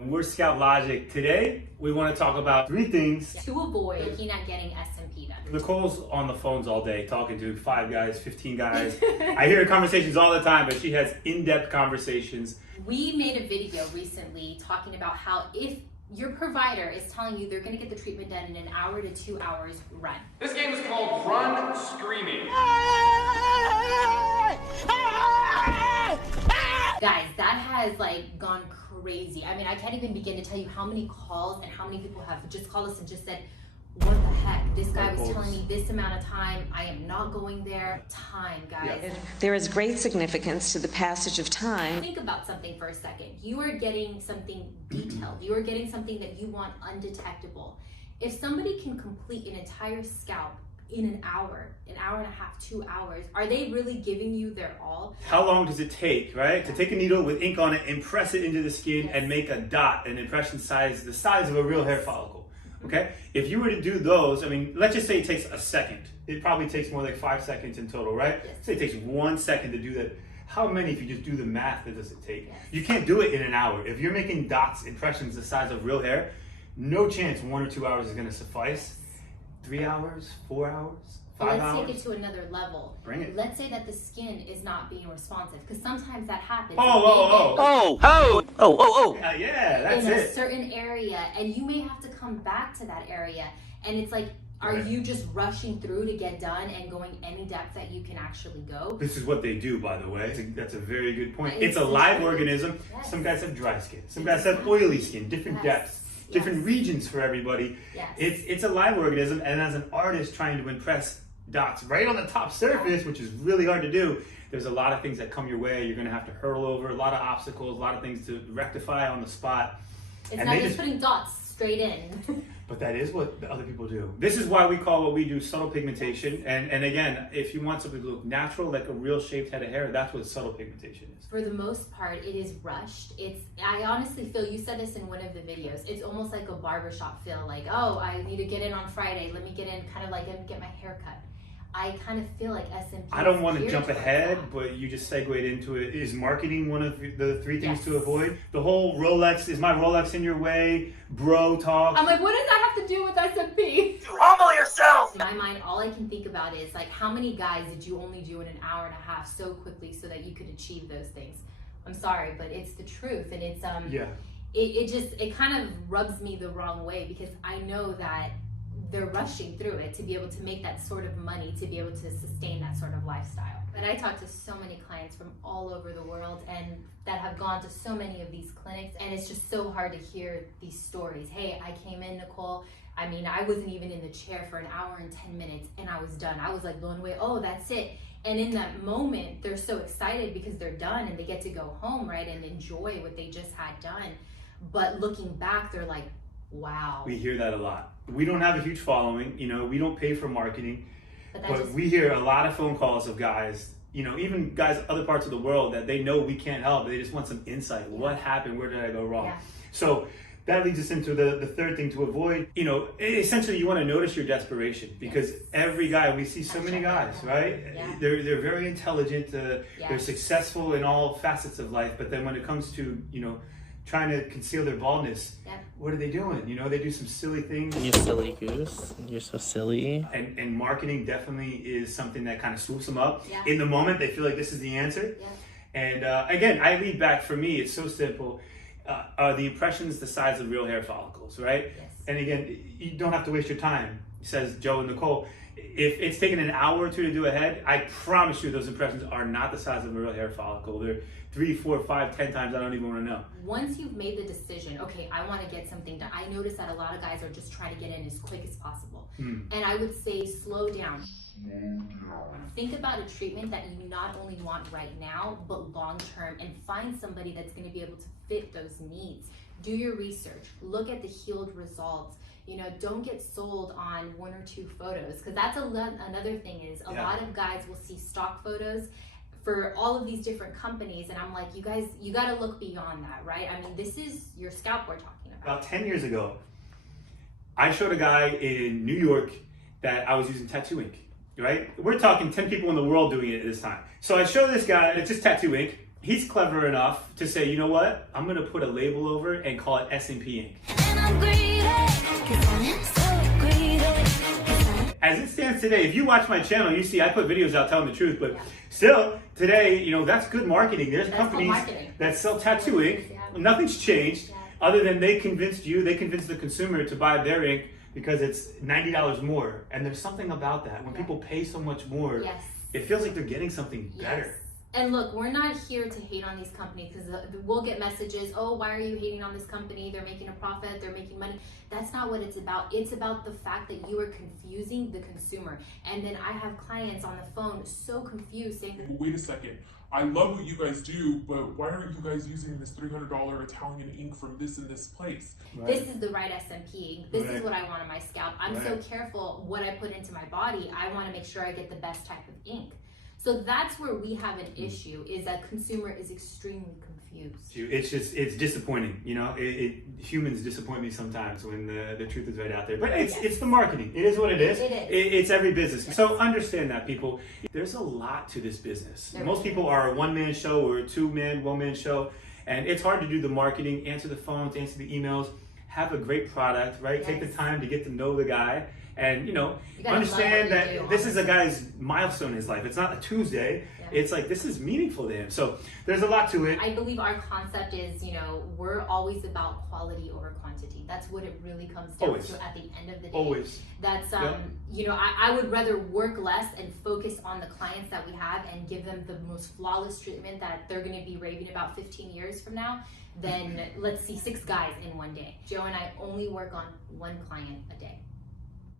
We're Scalp Logic. Today, we want to talk about 3 things to avoid looking at getting SMP done. Nicole's on the phones all day talking to 5 guys, 15 guys. I hear her conversations all the time, but she has in-depth conversations. We made a video recently talking about how if your provider is telling you they're going to get the treatment done in an hour to 2 hours, run. This game is called Run Screaming. Guys, that has gone crazy. I mean, I can't even begin to tell you how many calls and how many people have just called us and just said, what the heck? This guy was telling me this amount of time. I am not going there. Time, guys. Yeah. There is great significance to the passage of time. Think about something for a second. You are getting something detailed. You are getting something that you want undetectable. If somebody can complete an entire scalp in an hour and a half, 2 hours, are they really giving you their all? How long does it take, right? To take a needle with ink on it and press it into the skin and make a dot, an impression size, the size of a real hair follicle, okay? If you were to do those, I mean, let's just say it takes a second. It probably takes more like 5 seconds in total, right? Yes. Say it takes 1 second to do that. How many, if you just do the math, that does it take? Yes. You can't do it in an hour. If you're making dots, impressions the size of real hair, no chance 1 or 2 hours is gonna suffice. 3 hours, 4 hours, 5 hours. Let's take it to another level. Bring it. Let's say that the skin is not being responsive, because sometimes that happens. Yeah, that's in a it. certain area, and you may have to come back to that area, and it's like, are Right. you just rushing through to get done and going any depth that you can actually go? This is what they do, by the way. That's a very good point. It's It's a live true. organism. Yes. Some guys have dry skin. Some guys have oily skin. Different Yes. depths, different Yes. regions for everybody. Yes. It's a live organism, and as an artist trying to impress dots right on the top surface, which is really hard to do, there's a lot of things that come your way. You're going to have to hurdle over a lot of obstacles, a lot of things to rectify on the spot. It's And not they just putting dots straight in. But that is what the other people do. This is why we call what we do subtle pigmentation. And again, if you want something to look natural, like a real shaped head of hair, that's what subtle pigmentation is. For the most part, it is rushed. I honestly feel, you said this in one of the videos, it's almost like a barbershop feel, like, oh, I need to get in on Friday, let me get in, kind of like, let me get my hair cut. I kind of feel like SMP. I don't want to geared jump towards ahead, that. but you just segued into it. Is marketing one of the 3 things Yes. to avoid? The whole Rolex, is my Rolex in your way? Bro talk. I'm like, what does that have to do with SMP? Humble yourself! In my mind, all I can think about is like, how many guys did you only do in an hour and a half so quickly so that you could achieve those things? I'm sorry, but it's the truth, and it's Yeah. it kind of rubs me the wrong way, because I know that they're rushing through it to be able to make that sort of money, to be able to sustain that sort of lifestyle. But I talk to so many clients from all over the world and that have gone to so many of these clinics, and it's just so hard to hear these stories. Hey, I came in, Nicole, I mean, I wasn't even in the chair for an hour and 10 minutes and I was done. I was like blown away. Oh, that's it. And in that moment, they're so excited because they're done and they get to go home, right, and enjoy what they just had done. But looking back, they're like, wow. We hear that a lot. We don't have a huge following, we don't pay for marketing, But we hear a lot of phone calls of guys, even guys other parts of the world that they know we can't help, they just want some insight. Yeah. What happened? Where did I go wrong? Yeah. So that leads us into the 3rd thing to avoid. Essentially you want to notice your desperation, because Yes. every guy, we see so I many check guys, that. right? Yeah. They're very intelligent, they're Yes. successful in all facets of life, but then when it comes to, trying to conceal their baldness, Yep. what are they doing? They do some silly things. You silly goose. You're so silly. And marketing definitely is something that kind of swoops them up. Yeah. In the moment, they feel like this is the answer. Yeah. And again, I lead back, for me, it's so simple. Are the impressions the size of real hair follicles, right? Yes. And again, you don't have to waste your time, says Joe and Nicole. If it's taken an hour or 2 to do a head, I promise you those impressions are not the size of a real hair follicle. They're 3, 4, 5, 10 times, I don't even want to know. Once you've made the decision, okay, I want to get something done. I notice that a lot of guys are just trying to get in as quick as possible. And I would say slow down. Think about a treatment that you not only want right now, but long term, and find somebody that's going to be able to fit those needs. Do your research. Look at the healed results. Don't get sold on 1 or 2 photos, because that's another thing is a lot of guys will see stock photos for all of these different companies, and I'm like, you guys, you got to look beyond that, right? I mean, this is your scalp we're talking about. About 10 years ago, I showed a guy in New York that I was using tattoo ink, right? We're talking 10 people in the world doing it at this time. So I show this guy, it's just tattoo ink, he's clever enough to say, you know what? I'm gonna put a label over it and call it S&P ink. As it stands today, if you watch my channel, you see I put videos out telling the truth, but still, today, you know, that's good marketing. There's companies that sell tattoo ink. Nothing's changed other than they convinced the consumer to buy their ink because it's $90 more. And there's something about that. When people pay so much more, it feels like they're getting something better. And look, we're not here to hate on these companies because we'll get messages, oh, why are you hating on this company? They're making a profit, they're making money. That's not what it's about. It's about the fact that you are confusing the consumer. And then I have clients on the phone so confused saying, wait a second, I love what you guys do, but why aren't you guys using this $300 Italian ink from this and this place? This is the right S&P ink. This is what I want on my scalp. I'm so careful what I put into my body. I want to make sure I get the best type of ink. So that's where we have an issue, is that consumer is extremely confused. It's disappointing, you know. Humans disappoint me sometimes when the truth is right out there. But it's the marketing. It is what it is. It's every business. So understand that, people. There's a lot to this business. Most people are a one-man show or a two-man, one-man show, and it's hard to do the marketing, answer the phones, answer the emails, have a great product, right? Take the time to get to know the guy. And, you know, understand that this is a guy's milestone in his life. It's not a Tuesday. It's like, this is meaningful to him. So there's a lot to it. I believe our concept is, you know, we're always about quality over quantity. That's what it really comes down to at the end of the day. That's, you know, I would rather work less and focus on the clients that we have and give them the most flawless treatment that they're going to be raving about 15 years from now than let's see 6 guys in one day. Joe and I only work on 1 client a day.